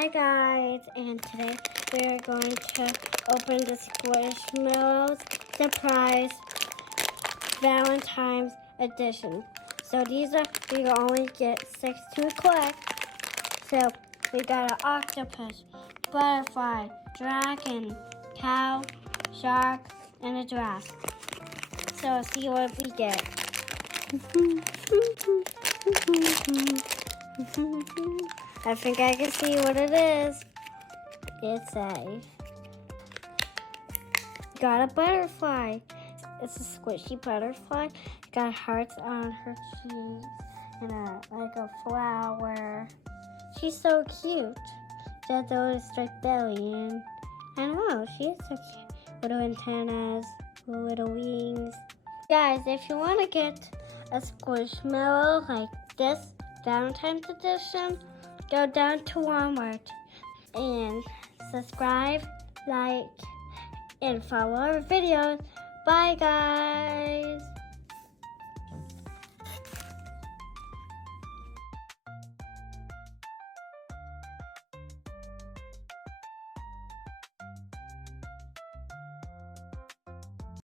Hi guys, and today we are going to open the Squishmallows Surprise Valentine's Edition. So these are, you can only get 6 to collect. So we got an octopus, butterfly, dragon, cow, shark, and a giraffe. So let's see what we get. I think I can see what it is. It's got a butterfly. It's a squishy butterfly. Got hearts on her cheeks and a flower. She's so cute. She has a little striped belly and I don't know, she is so cute. Little antennas, little wings. Guys, if you want to get a squishmallow like this Valentine's edition, go down to Walmart and subscribe, like, and follow our videos. Bye, guys.